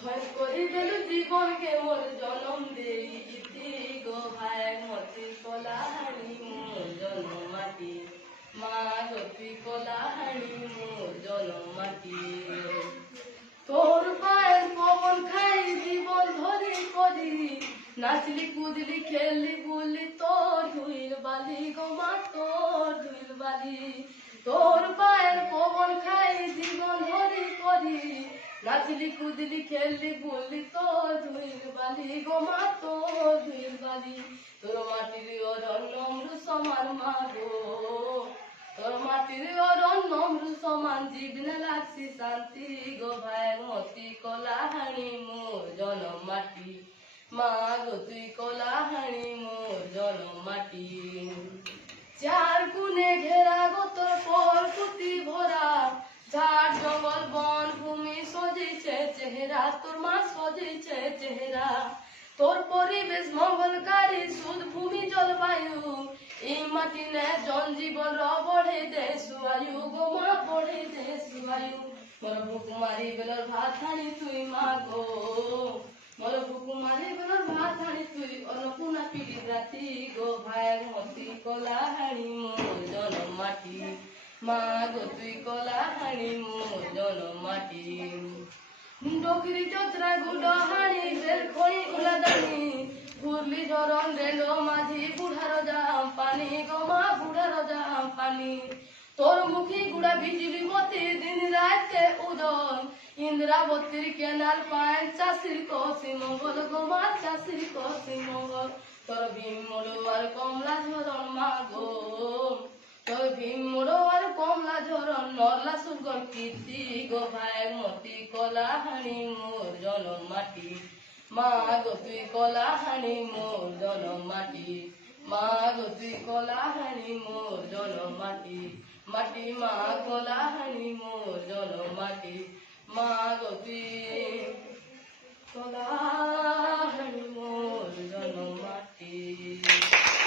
ধন করি গেল জীবনকে মোর জনম দেই ইতি গো ভাই মতি কলাহানি মোর জনম মাটি মা গতি কলাহানি মোর জনম মাটি তোর পায়ের পবন খাই জীবন ধরি করি নাচলি কুদলি খেললি বলি তোর ধুইল বালি গো মা তোর ধুইল বালি তোর পায়ের পবন খাই জীবন ধরি করি নাচলি কুদলি খেললি বললি তোর ধুইল বালি গো মা তোর ধুইল বালি তোর মাটির অরণ্য অমৃত সমান মা গো তোর মাটির অরণ্য অমৃত সমান জীবনে লাগছি শান্তি গো ভাই মতি কলাহানি মোর জনম মাটি মা গো তুই কলাহানি মোর জনম মাটি চার গুণে ঘেরা গো তোর পরপুতি ভরা ঝাড় জঙ্গল বন ভূমি সজেছে চেহারা তোর মা সজেছে চেহারা তোর পরিবেশ মঙ্গলকারী শুদ্ধ ভূমি জলবায়ু এই মাটি নে জনজীবন বঢ়ে দে সুবায়ু গো মা বঢ়ে দে সুবায়ু মোর ভুকুমারি বেলর ভাত হানি তুই মা গো মোর ভুকুমারি বেলর ভাত হানি তুই অন্নপূর্ণা পিড়ি রাতি গো ভাই মতি কলাহানি মোর জনম মাটি মা গো তুই কলাহানি মোর জনম মাটি ডোকরি চত্রা গুডহানি বেল খনি উলাদানি ঘুরলি ধরন রেলো মাঝি বুড়ার জাম পানি গো মা বুড়ার জাম পানি তোর মুখী গুড়া বিজলি মতি দিন রাতে উদয় ইন্দ্রাবতীর কেনাল পায় চাষির কষি মঙ্গল গো মা চাষির কষি মঙ্গল তোর ভীম মোড়ো আর কমলা ঝরন মা গো তোর ভীম মোড়ো আর কমলা ঝরন নরলা সুগর কীর্তি গো ভাই মতি কলাহানি মোর জনম মাটি মা গো তুই কলাহানি মোর জনম মাটি মা গো তুই কলাহানি মোর জনম মাটি মাটি মা কলাহানি মোর জনম মাটি মা গো তুই কলা